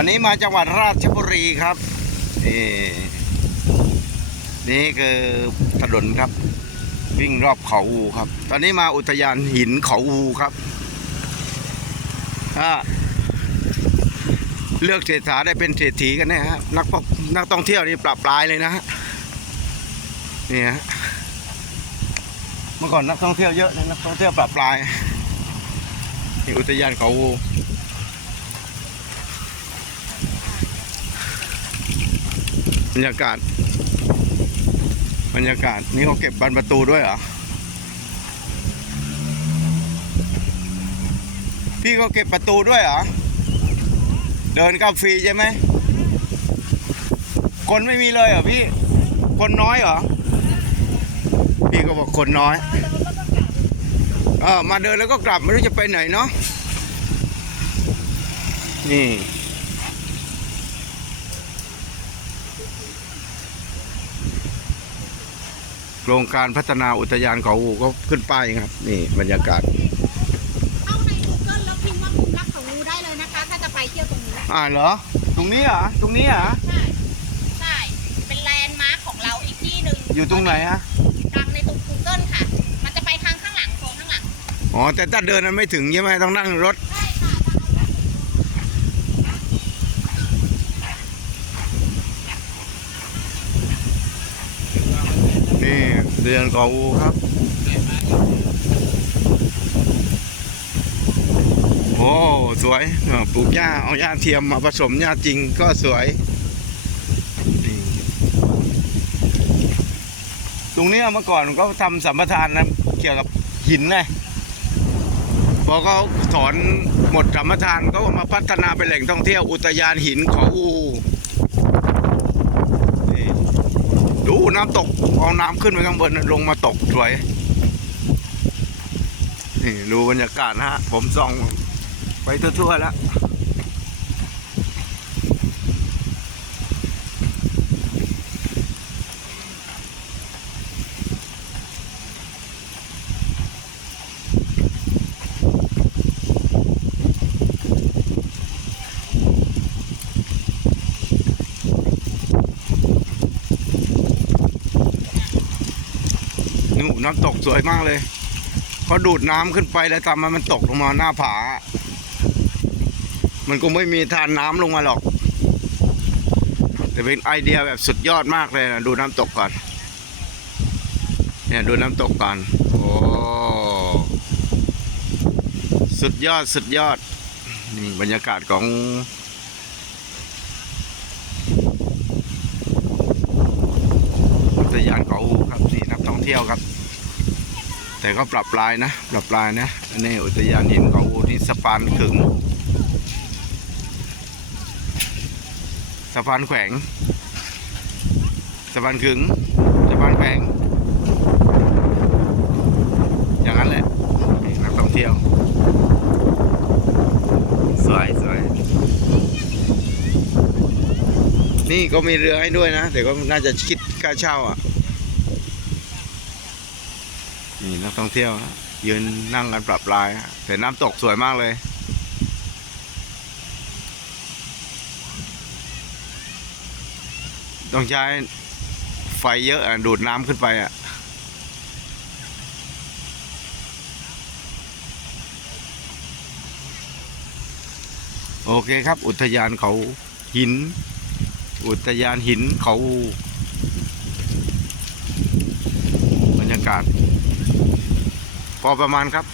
วันนี้มาจังหวัดราชบุรีครับนี่นี่คือถนนครับ วิ่งรอบเขาอูครับ ตอนนี้มาอุทยานหินเขาอูครับเลือกเศรษฐาได้เป็นเศรษฐีกันแน่ฮะนักพบนักท่องเที่ยวนี่ปรับปลายเลยนะฮะนี่ฮะเมื่อก่อนนักท่องเที่ยวเยอะนะนักท่องเที่ยวปรับปลายนี่อุทยานเขาอู บรรยากาศ บรรยากาศ นี่เขาเก็บบานประตูด้วยเหรอ พี่เขาเก็บประตูด้วยเหรอ เดินเข้าฟรีใช่ไหม คนไม่มีเลยเหรอพี่ คนน้อยเหรอ พี่ก็บอกคนน้อยเออมาเดินแล้วก็กลับไม่รู้จะไปไหนเนาะ นี่ โครงการพัฒนาอุทยานเขาอูก็ขึ้นป้ายครับ นี่บรรยากาศเข้าใน Google แล้วพิมพ์ว่าคุณรักของงูได้เลยนะคะ ถ้าจะไปเที่ยวตรงนี้อ่าเหรอ ตรงนี้เหรอตรงนี้เหรอใช่ใช่เป็นแลนด์มาร์คของเราอีกที่หนึ่งอยู่ตรงไหนฮะดังในตรง Google ค่ะ มันจะไปทางข้างหลังโซนข้างหลัง อ๋อแต่ถ้าเดินมันไม่ถึงใช่ไหมต้องนั่งรถ ใช่ค่ะนี่เดือนเขาอูครับโอ้สวยปลูกหญ้าเอาหญ้าเทียมมาผสมหญ้าจริงก็สวยตรงนี้เมื่อก่อนก็ทำสัมปทานนะเกี่ยวกับหินเลยพอเขาถอนหมดสัมปทานก็มาพัฒนาเป็นแหล่งท่องเที่ยวอุทยานหินเขาอูนี่ดู น้ำตก เอาน้ำขึ้นไปข้างบนลงมาตกสวย นี่ดูบรรยากาศนะฮะ ผมส่องไปทั่วๆแล้ว นู่น้ำตกสวยมากเลยพอดูดน้ำขึ้นไปแล้วทำให้มันตกลงมาหน้าผา มันก็ไม่มีทานน้ำลงมาหรอก แต่เป็นไอเดียแบบสุดยอดมากเลยนะดูน้ำตกก่อนเนี่ยดูน้ำตกก่อนโอ้สุดยอดสุดยอดนี่บรรยากาศของอุทยานเขา เที่ยวครับ แต่ก็ปรับปลายนะ ปรับปลายนะอันนี้อุทยานหินเขาอูที่สะพานขึงสะพานแขวงสะพานขึงสะพานแขวงอย่างนั้นแหละนักท่องเที่ยว สวยสวยนี่ก็มีเรือให้ด้วยนะ แต่ก็น่าจะคิดค่าเช่าอะ นี่นักท่องเที่ยวยืนนั่งกันปรับลายฮะแต่น้ำตกสวยมากเลย ต้องใช้ไฟเยอะอะ ดูดน้ำขึ้นไปอะโอเคครับ อุทยานเขาหิน อุทยานหินเขาบรรยากาศ พอประมาณครับ